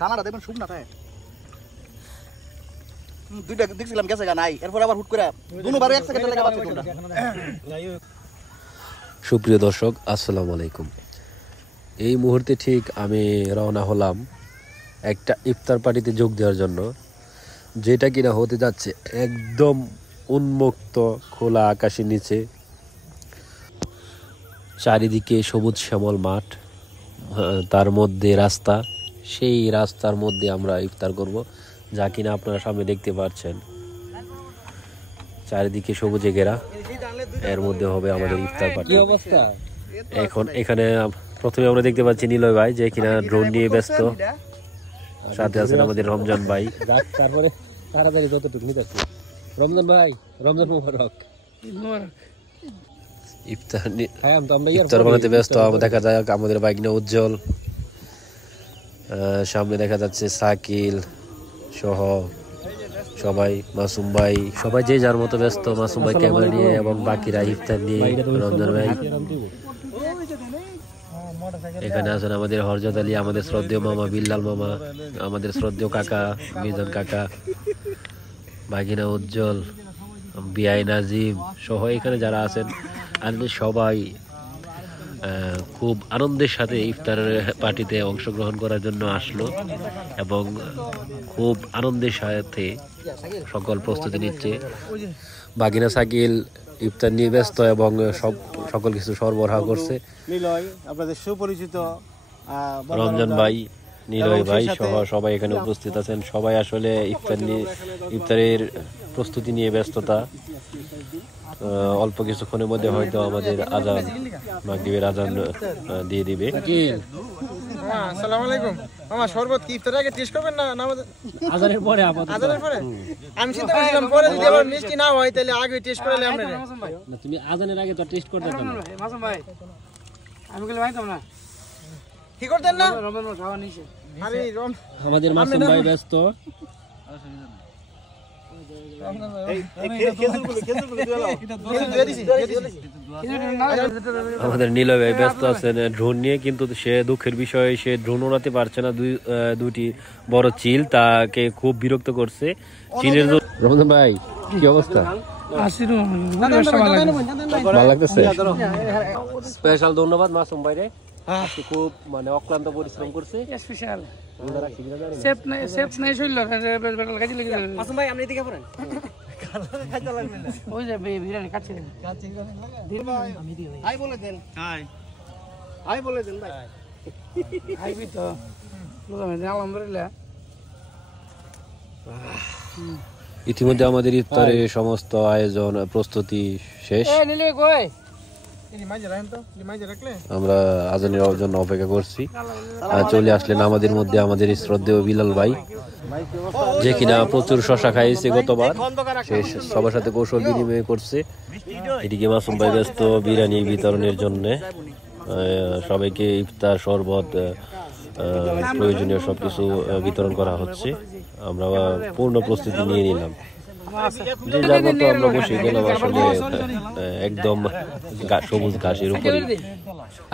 দানাটা দেখবেন শুকনা থাকে দুইটা দেখছিলাম গেছে গা নাই এরপর আবার হুট করে দুনোবার এক সেকেন্ডে লাগা বাচ্চা তোমরা। সুপ্রিয় দর্শক আসসালামু আলাইকুম। এই মুহূর্তে ঠিক আমি রওনা হলাম একটা ইফতার পার্টিতে যোগ দেওয়ার জন্য, যেটা কিনা হতে যাচ্ছে একদম উন্মুক্ত খোলা আকাশের নিচে, চারিদিকে সবুজ শ্যামল মাঠ, তার মধ্যে রাস্তা। সেই রাস্তার মধ্যে আমরা ইফতার করব, যা কিনা আপনারা সামনে দেখতে পাচ্ছেন। চারিদিকে সবুজে ঘেরা, এর মধ্যে হবে আমাদের ইফতার পার্টি। এখন এখানে প্রথমে আমরা দেখতে পাচ্ছি নিলয় ভাই, যে কিনা ড্রোন নিয়ে ব্যস্ত, সাথে আছেন আমাদের রমজান ভাই। তারপরে তাড়াতাড়ি যতটুকু নিতেছি। রমজান ভাই, রমজান মোবারক। ইফতার বানাতে ব্যস্ত। দেখা যায় আমাদের বাইক নিয়ে উজ্জ্বল, সামনে দেখা যাচ্ছে সাকিল সহ সবাই, মাসুম ভাই, সবাই যে যার মতো ব্যস্ত। মাসুম ভাই ক্যামেরা নিয়ে এবং বাকিরা ইফতার নিয়ে। রমজান ভাই এখানে আছেন আমাদের হরজত আলী, আমাদের শ্রদ্ধেয় মামা বিল্লাল মামা, আমাদের শ্রদ্ধেয় কাকা মিজান কাকা, বাগিনা উজ্জ্বল, বিআই নাজিম সহ এখানে যারা আছেন আর সবাই খুব আনন্দের সাথে ইফতারের পার্টিতে অংশগ্রহণ করার জন্য আসলো এবং খুব আনন্দের সাথে সকল প্রস্তুতি নিচ্ছে। বাগিনা সাকিল ইফতার নিয়ে ব্যস্ত এবং সকল কিছু সরবরাহ করছে। আপনাদের সুপরিচিত রমজান ভাই, নিলয় ভাই সহ সবাই এখানে উপস্থিত আছেন। সবাই আসলে ইফতারের প্রস্তুতি নিয়ে ব্যস্ততা। অল্প কিছুক্ষণের মধ্যে হয়তো আমাদের আজান, মাগরিবের আজান দিয়ে দিবে। আসসালামু আলাইকুম মামা, শরবত কি ইফতারের আগে টেস্ট করবেন না আজানের পরে? আজানের পরে আমি চিন্তা করছিলাম পরে যদি আবার মিষ্টি না হয় তাহলে আগে টেস্ট করে নিলাম। না, তুমি আজানের আগে তো টেস্ট করতে পারো না মাসুম ভাই, আমি বলে ভাইতাম না কি করতেন না রমজান মাস খাওয়া নিছে। আরে আমাদের মাসুম ভাই ব্যস্ত। আমাদের নীলয় ভাই ব্যস্ত আছেন ড্রোন নিয়ে, কিন্তু সে দুঃখের বিষয় সে ড্রোন উড়াতে পারছে না। দুটি বড় চিল তাকে খুব বিরক্ত করছে। চিলের রমজান ভাই কি অবস্থা? ভালো লাগতেছে। স্পেশাল ধন্যবাদ মাসুম ভাই রে, খুব মানে অক্লান্ত পরিশ্রম করছে। স্পেশাল সেফ নাই শৈল কাজে লেগে যাবে। মাসুম ভাই আপনি এদিকে পড়েন, কাজে লাগবে না। ওই যে বিরিয়ানি কাটছে আমি দিই ভাই। হাই বলে দেন। হাই বলে দেন ভাই। হাই বি তো আলহামদুলিল্লাহ। ইতিমধ্যে আমাদের ইফতারের সমস্ত আয়োজন প্রস্তুতি শেষ। আমরা আজানের জন্য অপেক্ষা করছি। চলে আসলেন আমাদের মধ্যে আমাদের শ্রদ্ধেয় বিলাল ভাই, যে কিনা প্রচুর শশা খাইছে গতবার। সে সবার সাথে কৌশল বিনিময় করছে। এদিকে মাসুম ভাই ব্যস্ত বিরিয়ানি বিতরণের জন্য। সবাইকে ইফতার, শরবত, প্রয়োজনীয় সবকিছু বিতরণ করা হচ্ছে। আমরা পূর্ণ প্রস্তুতি নিয়ে নিলাম। যে যার মতো আমরা বসে গেলাম আসলে একদম সবুজ ঘাসের উপরে।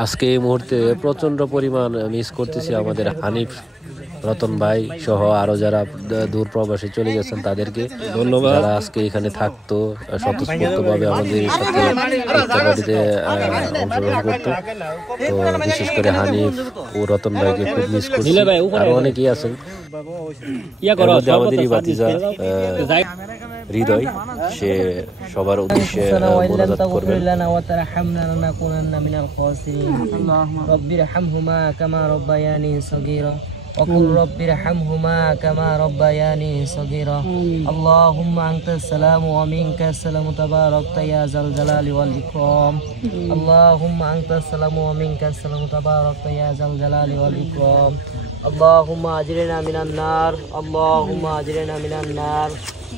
আজকে এই মুহূর্তে প্রচন্ড পরিমাণ মিস করতেছি আমাদের হানিফ, রতন ভাই সহ আরো যারা দূর প্রবাসে চলে গেছেন তাদেরকে ধন্যবাদ। যারা আজকে এখানে থাকতো, স্বতঃস্ফূর্তভাবে আমাদের সাথে ইফতারিতে অংশগ্রহণ করতো। তো বিশেষ করে হানিফ ও রতন ভাইকে খুব মিস করছি। আরো অনেকেই আছেন। আমাদেরই ভাতিজা হৃদয়, সে সবার উদ্দেশ্যে মোনাজাত করবেন। وقل رب ارحمهما كما ربياني صغيرا اللهم أنت السلام ومنك السلام تباركت يا ذا الجلال والإكرام اللهم أنت السلام ومنك السلام تباركت يا ذا الجلال والإكرام اللهم أجرنا من النار اللهم أجرنا من النار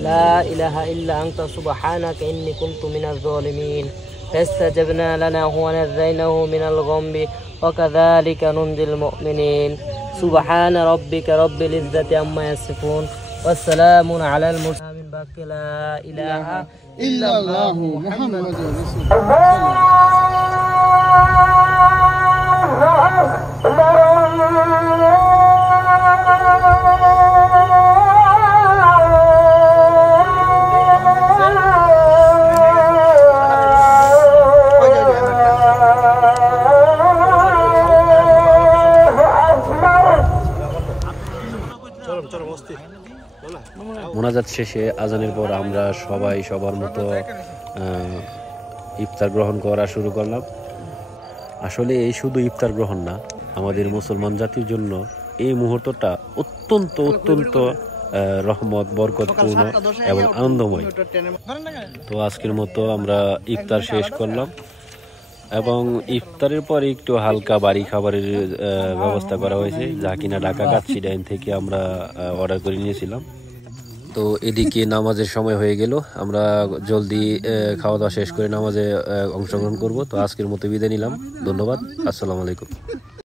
لا إله إلا أنت سبحانك إني كنت من الظالمين فاستجبنا لنا ونجيناه من الغم وكذلك ننجي المؤمنين سبحان ربك رب العزة عما يصفون والسلام على المرسلين باقي لا إله إلا الله محمد رسول الله মোনাজাত শেষে আজানের পর আমরা সবাই সবার মতো ইফতার গ্রহণ করা শুরু করলাম। আসলে এই শুধু ইফতার গ্রহণ না, আমাদের মুসলমান জাতির জন্য এই মুহূর্তটা অত্যন্ত অত্যন্ত রহমত, বরকতপূর্ণ এবং আনন্দময়। তো আজকের মতো আমরা ইফতার শেষ করলাম এবং ইফতারের পর একটু হালকা বাড়ি খাবারের ব্যবস্থা করা হয়েছে, যা কিনা ঢাকা কাচ্চি ডাইন থেকে আমরা অর্ডার করে নিয়েছিলাম। তো এদিকে নামাজের সময় হয়ে গেল, আমরা জলদি খাওয়া দাওয়া শেষ করে নামাজে অংশগ্রহণ করব। তো আজকের মতো বিদায় নিলাম, ধন্যবাদ, আসসালামু আলাইকুম।